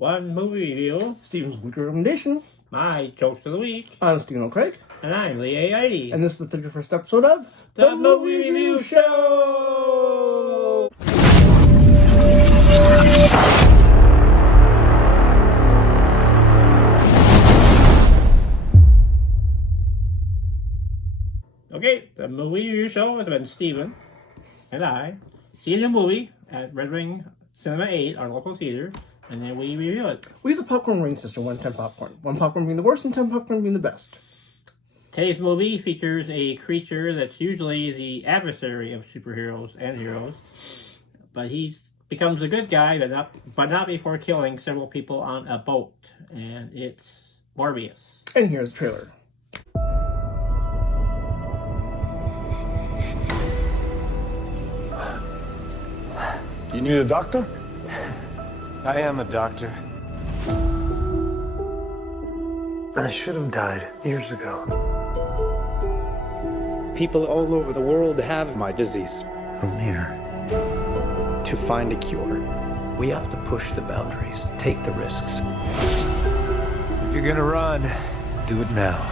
One movie review. Steven's weekly recommendation. My jokes of the week. I'm Stephen O'Craig. And I'm Lee A. And this is the 31st episode of The Movie Review Show! Okay, the Movie Review Show has been Stephen and I seeing the movie at Red Wing Cinema 8, our local theater, and then we review it. We use a popcorn rating system, 1 to 10 popcorn. 1 popcorn being the worst and 10 popcorn being the best. Today's movie features a creature that's usually the adversary of superheroes and heroes, but he becomes a good guy, but not before killing several people on a boat, and it's MORBIUS. And here's the trailer. You need a doctor? I am a doctor. I should have died years ago. People all over the world have my disease. I'm here to find a cure. We have to push the boundaries, take the risks. If you're gonna run, do it now.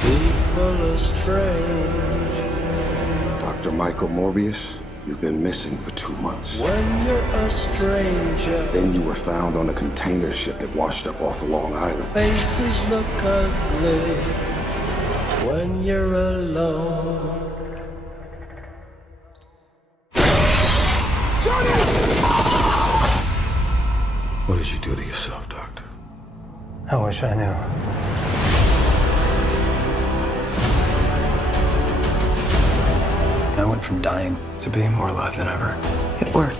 People are strange. Dr. Michael Morbius, you've been missing for 2 months. When you're a stranger, Then you were found on a container ship that washed up off of Long Island. faces look ugly. When you're alone, What did you do to yourself, Doctor? I wish I knew. I went from dying to being more alive than ever. It worked.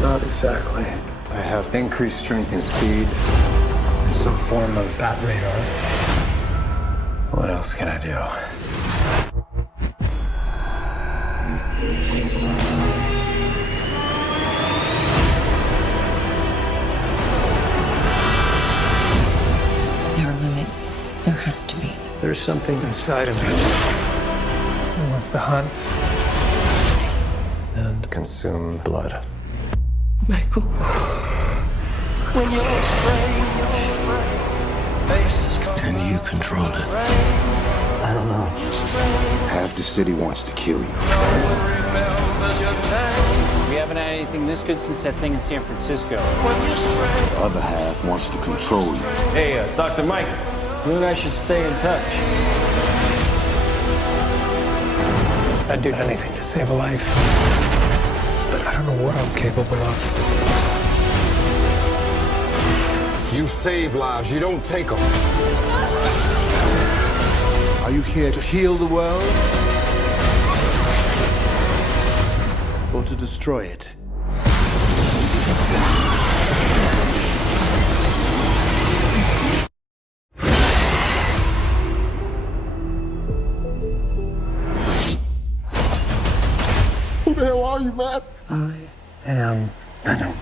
Not exactly. I have increased strength and speed and some form of bat radar. What else can I do? There are limits. There has to be. There's something inside of me that wants to hunt and consume blood. Michael. when you're a stranger, faces come. Can you control it? I don't know. Half the city wants to kill you. Remembers your name We haven't had anything this good since that thing in San Francisco. when you're strange. The other half wants to control you. Hey, Dr. Mike, you and I should stay in touch. I'd do anything to save a life, but I don't know what I'm capable of. You save lives, you don't take them. Are you here to heal the world? Or to destroy it? Who the hell are you, man? I am Venom.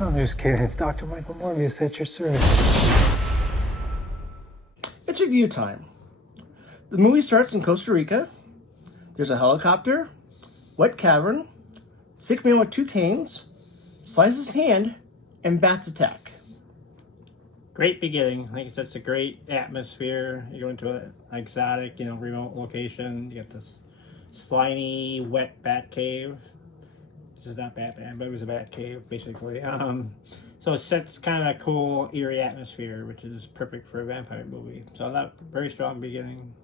I'm just kidding. It's Dr. Michael Morbius at your service. It's review time. The movie starts in Costa Rica. There's a helicopter, wet cavern, sick man with 2 canes, slices hand, and bats attack. Great beginning. I think that's a great atmosphere. You go into an exotic, remote location. You got this slimy, wet bat cave. This is not Batman, but it was a bat cave, basically. So it sets kind of a cool, eerie atmosphere, which is perfect for a vampire movie. So that very strong beginning.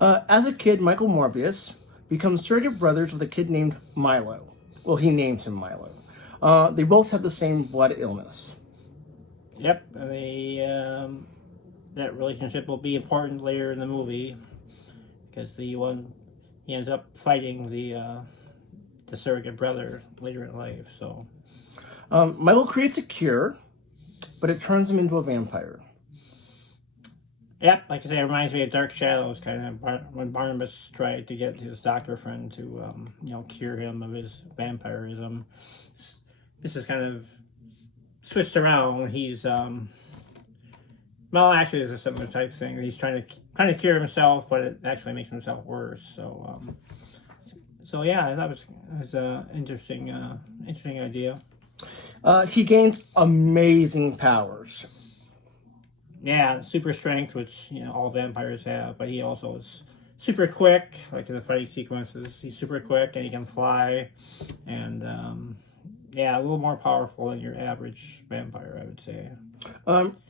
As a kid, Michael Morbius becomes surrogate brothers with a kid named Milo. Well, he names him Milo. They both have the same blood illness. Yep, that relationship will be important later in the movie because he ends up fighting the surrogate brother later in life. So Michael creates a cure, but it turns him into a vampire. Yep, like I say, it reminds me of Dark Shadows, kind of when Barnabas tried to get his doctor friend to cure him of his vampirism. This is kind of switched around. He's Well, actually, it's a similar type thing. He's trying to cure himself, but it actually makes himself worse. So yeah, that was an interesting idea. He gains amazing powers. Yeah, super strength, which all vampires have, but he also is super quick. Like in the fighting sequences, he's super quick and he can fly, and yeah, a little more powerful than your average vampire, I would say.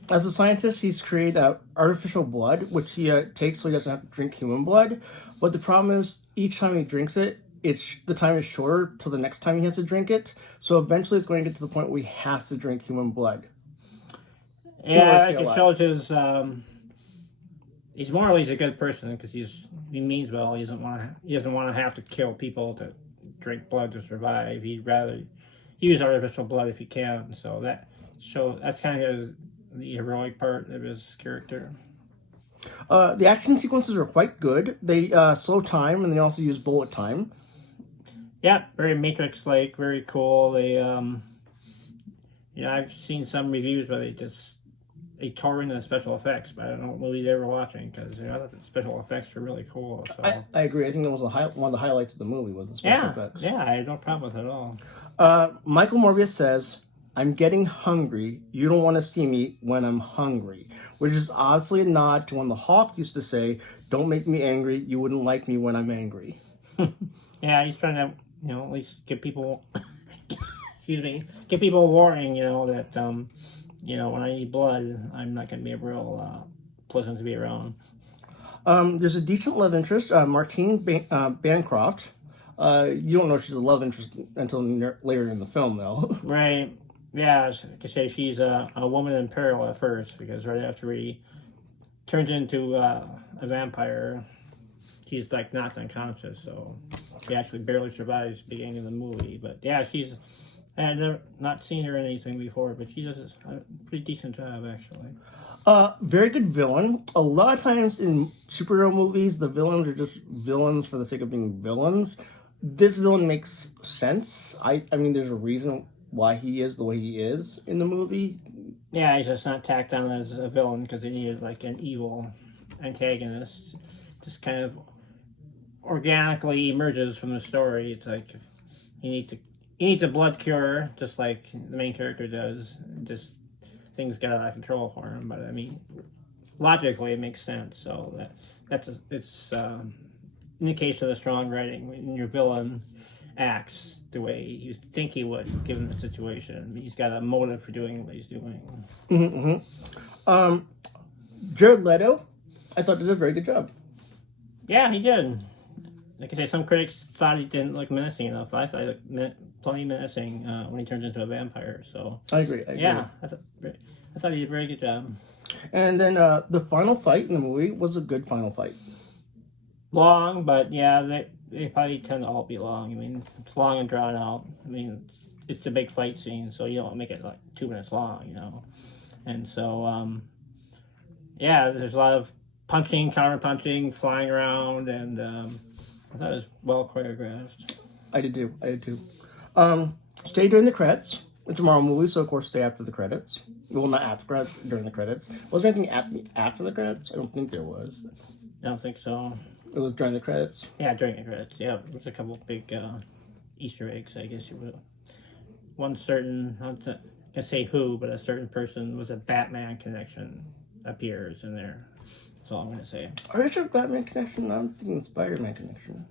As a scientist, he's created artificial blood, which he takes so he doesn't have to drink human blood. But the problem is, each time he drinks it, the time is shorter till the next time he has to drink it. So eventually, it's going to get to the point where he has to drink human blood. Yeah, it shows his. He's morally a good person because he means well. He doesn't want to have to kill people to drink blood to survive. He'd rather use artificial blood if he can. So that's kind of the heroic part of his character. The action sequences are quite good. They slow time and they also use bullet time. Yeah, very Matrix-like, very cool. They, I've seen some reviews where they tore into the special effects, but I don't know what movie they were watching because I thought the special effects were really cool. So I agree. I think that was one of the highlights of the movie was the special effects. Yeah, I had no problem with it at all. Michael Morbius says, "I'm getting hungry. You don't want to see me when I'm hungry," which is obviously a nod to when the Hulk used to say, "Don't make me angry. You wouldn't like me when I'm angry." Yeah, he's trying to, at least give people, give people a warning, that, when I need blood, I'm not going to be real pleasant to be around. There's a decent love interest, Martine Bancroft. You don't know she's a love interest until later in the film, though. Right. Yeah, I could say she's a woman in peril at first, because right after he turns into a vampire, she's like knocked unconscious, so she actually barely survives the beginning of the movie. But yeah, I had not seen her in anything before, but she does a pretty decent job, actually. Very good villain. A lot of times in superhero movies, the villains are just villains for the sake of being villains. This villain makes sense. I mean, there's a reason why he is the way he is in the movie. Yeah, he's just not tacked on as a villain because he needed like an evil antagonist. Just kind of organically emerges from the story. It's like he needs a blood cure, just like the main character does. Just things got out of control for him. But I mean, logically, it makes sense. So it's indication of the strong writing when your villain acts the way you think he would, given the situation. He's got a motive for doing what he's doing. Mm-hmm. Jared Leto, I thought did a very good job. Yeah, he did. Like I say, some critics thought he didn't look menacing enough. I thought he looked plenty menacing when he turns into a vampire. So I agree. Yeah, I thought he did a very good job. And then the final fight in the movie was a good final fight. Long, but yeah, they probably tend to all be long. I mean, it's long and drawn out. I mean, it's a big fight scene, so you don't make it like 2 minutes long, And so, yeah, there's a lot of punching, counter-punching, flying around, and I thought it was well choreographed. I did too. Stay during the credits. It's a Marvel movie, so of course stay after the credits. Well, not after the credits, during the credits. Was there anything after the credits? I don't think there was. I don't think so. It was during the credits? Yeah, during the credits. Yeah, there was a couple of big Easter eggs, I guess you will. One certain, I'm not going to say who, but a certain person with a Batman connection appears in there. That's all I'm going to say. Are you a Batman connection? I'm thinking Spider-Man connection.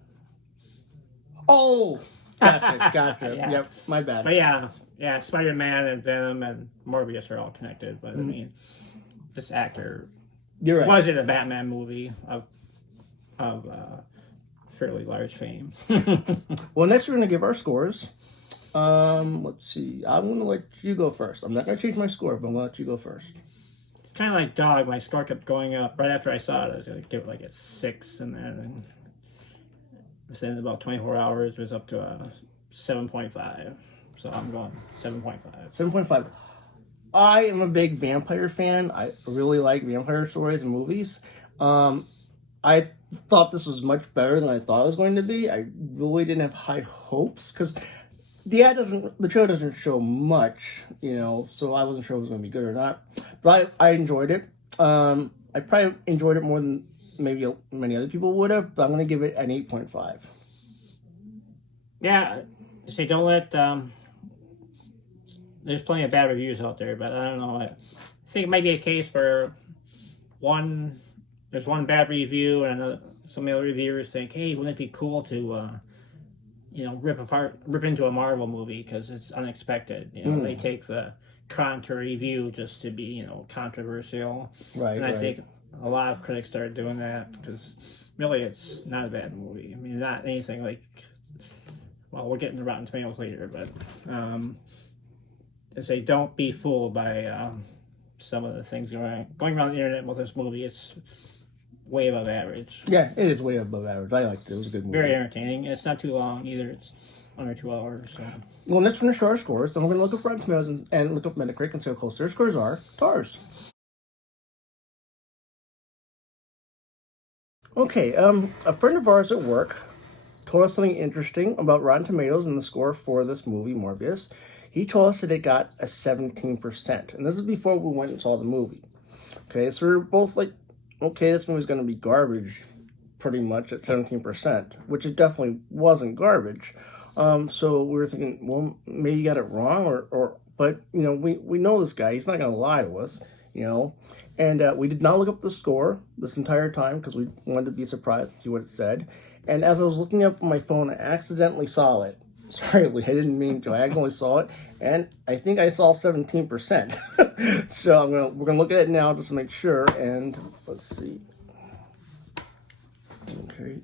Oh! Gotcha. Yeah. Yep, my bad. But yeah, Spider-Man and Venom and Morbius are all connected. But I mean, this actor was in a Batman movie of fairly large fame. Well, next we're going to give our scores. Let's see. I'm going to let you go first. I'm not going to change my score, but I'm going to let you go first. It's kind of like Dog. My score kept going up. Right after I saw it, I was going to give it like a 6, and then within about 24 hours, it was up to a 7.5. So I'm going 7.5. 7.5. I am a big vampire fan. I really like vampire stories and movies. I thought this was much better than I thought it was going to be. I really didn't have high hopes because the trailer doesn't show much, so I wasn't sure if it was going to be good or not. But I enjoyed it. I probably enjoyed it more than maybe many other people would have, but I'm going to give it an 8.5. Yeah, say don't let. There's plenty of bad reviews out there, but I don't know. I think it might be a case where there's one bad review, and some other reviewers think, hey, wouldn't it be cool to, rip into a Marvel movie because it's unexpected. They take the contrary view just to be, controversial. Right. And I think a lot of critics started doing that because really it's not a bad movie. I mean, not anything like. Well, we'll get into Rotten Tomatoes later, but I say don't be fooled by some of the things going around the internet with this movie. It's way above average. Yeah, it is way above average. I liked it. It was a good movie. Very entertaining. It's not too long either. It's under 2 hours. So. Well, next one is our scores. I'm going to look up Rotten Tomatoes and look up Metacritic and see how close their scores are to ours. Okay, a friend of ours at work told us something interesting about Rotten Tomatoes and the score for this movie, Morbius. He told us that it got a 17%. And this is before we went and saw the movie. Okay, so we were both like, okay, this movie's going to be garbage pretty much at 17%, which it definitely wasn't garbage. So we were thinking, well, maybe you got it wrong, but, we know this guy. He's not going to lie to us, And we did not look up the score this entire time because we wanted to be surprised to see what it said. And as I was looking up on my phone, I accidentally saw it. Sorry, I didn't mean to. I accidentally saw it, and I think I saw 17%. So we're gonna look at it now just to make sure. And let's see. Okay.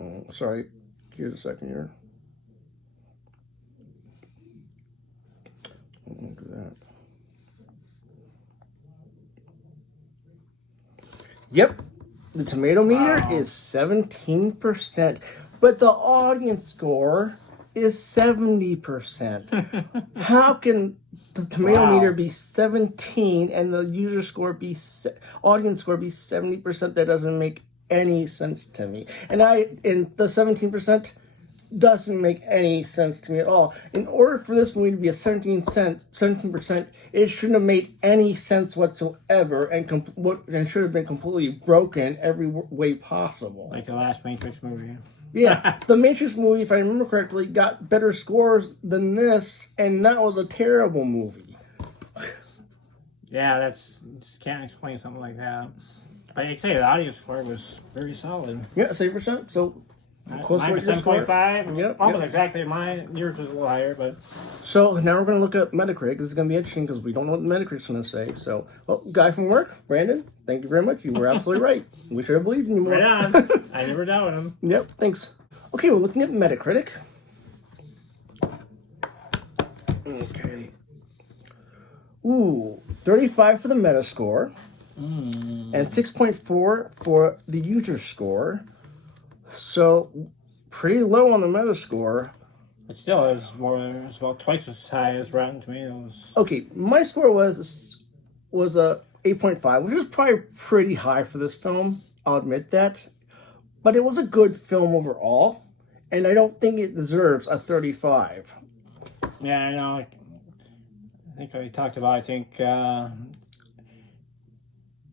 Oh, sorry. Give us a second here. I'll do that. Yep. The tomato meter is 17%, but the audience score is 70%. How can the tomato meter be 17 and the user score audience score be 70%? That doesn't make any sense to me. And the 17% doesn't make any sense to me at all. In order for this movie to be a 17%, it shouldn't have made any sense whatsoever and should have been completely broken every way possible. Like the last Matrix movie. Yeah, the Matrix movie, if I remember correctly, got better scores than this, and that was a terrible movie. Yeah, just can't explain something like that. But I'd say the audio score was very solid. Yeah, 7%. So close to mine was your score. 7.5. Yep, Almost yep. exactly mine. Yours was a little higher, but So now we're going to look at Metacritic. This is going to be interesting because we don't know what Metacritic's going to say. So, guy from work, Brandon, thank you very much. You were absolutely right. We should have believed in you more. right on. I never doubted him. Yep, thanks. Okay, we're looking at Metacritic. Okay. Ooh, 35 for the Metascore. And 6.4 for the user score. So, pretty low on the Metascore. It still is it's about twice as high as Rotten Tomatoes. Okay, my score was a 8.5, which is probably pretty high for this film. I'll admit that. But it was a good film overall, and I don't think it deserves a 35. Yeah, I know. I think I talked about, I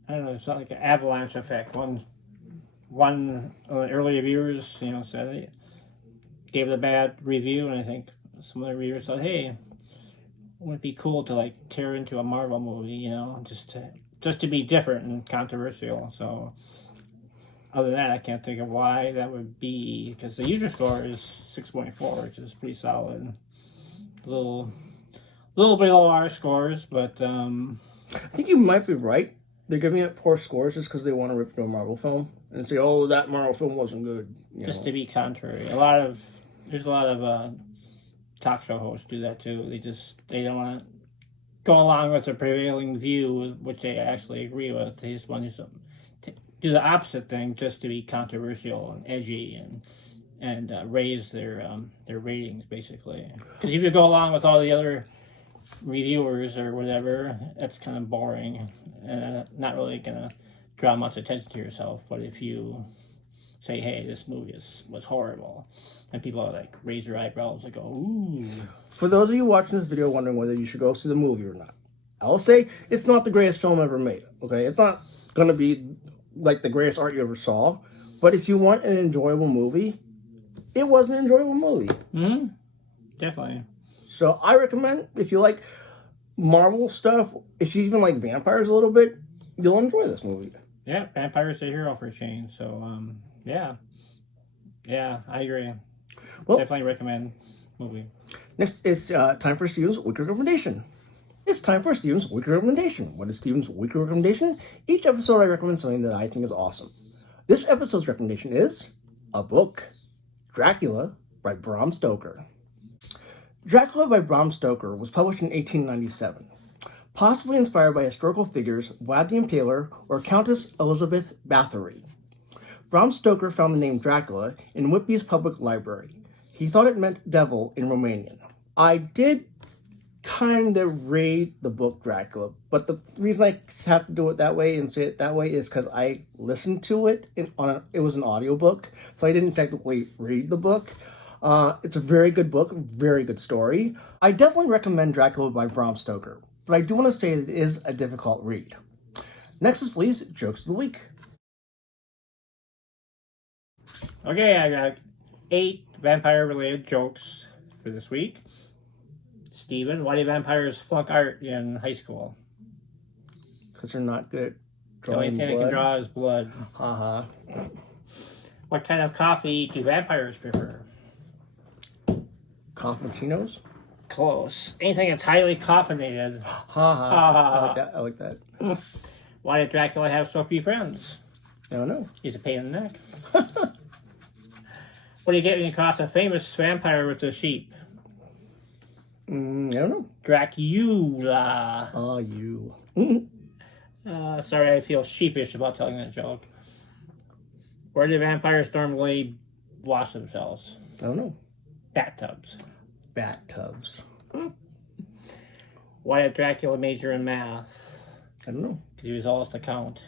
don't know, it's not like an avalanche effect. One of the early reviewers, said it gave it a bad review, and I think some other reviewers thought, hey, wouldn't it be cool to tear into a Marvel movie, just to be different and controversial. So other than that, I can't think of why that would be, because the user score is 6.4, which is pretty solid. A little below our scores, but I think you might be right. They're giving it poor scores just because they want to rip into a Marvel film and say, "Oh, that Marvel film wasn't good." Just to be contrary. There's a lot of talk show hosts do that too. They don't want to go along with the prevailing view, which they actually agree with. They just want to do the opposite thing just to be controversial and edgy and raise their ratings, basically. Because if you go along with all the other reviewers or whatever, that's kind of boring and not really gonna draw much attention to yourself. But if you say, hey, this movie was horrible, and people are raise their eyebrows and go, ooh. For those of you watching this video wondering whether you should go see the movie or not, I'll say it's not the greatest film ever made. Okay, it's not gonna be like the greatest art you ever saw, but if you want an enjoyable movie, it was an enjoyable movie. Mm-hmm. Definitely. So I recommend, if you like Marvel stuff, if you even like vampires a little bit, you'll enjoy this movie. Yeah, vampires are a hero for a change. So, yeah, I agree. Well, Definitely recommend movie. next is time for Steven's weekly recommendation. It's time for Steven's weekly recommendation. What is Steven's weekly recommendation? Each episode I recommend something that I think is awesome. This episode's recommendation is a book, Dracula by Bram Stoker. Dracula by Bram Stoker was published in 1897, possibly inspired by historical figures Vlad the Impaler or Countess Elizabeth Bathory. Bram Stoker found the name Dracula in Whitby's public library. He thought it meant devil in Romanian. I did kind of read the book Dracula, but the reason I have to do it that way and say it that way is because I listened to it. It was an audiobook, so I didn't technically read the book. It's a very good book, very good story. I definitely recommend Dracula by Bram Stoker, but I do want to say that it is a difficult read. Next is Lee's Jokes of the Week. Okay, I got 8 vampire-related jokes for this week. Steven, why do vampires flunk art in high school? Because they're not good at The only drawing thing they blood. can draw is blood. Haha. What kind of coffee do vampires prefer? Cappuccinos? Close. Anything that's highly caffeinated. Haha. I like that. Why did Dracula have so few friends? I don't know. He's a pain in the neck. What do you get when you cross a famous vampire with a sheep? I don't know. Dracula. Oh, you. Sorry, I feel sheepish about telling that joke. Where do vampires normally wash themselves? I don't know. Bathtubs. Bathtubs. Why did Dracula major in math? I don't know. Because he was always the count.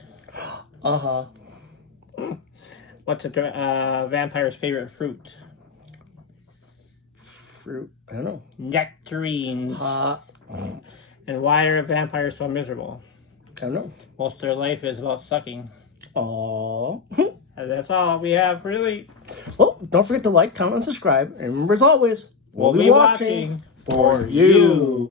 Uh-huh. What's a vampire's favorite fruit? Fruit. I don't know. Nectarines. And why are vampires so miserable? I don't know. Most of their life is about sucking. Aww. And that's all we have, really. Well, don't forget to like, comment, and subscribe. And remember, as always, We'll be watching for you.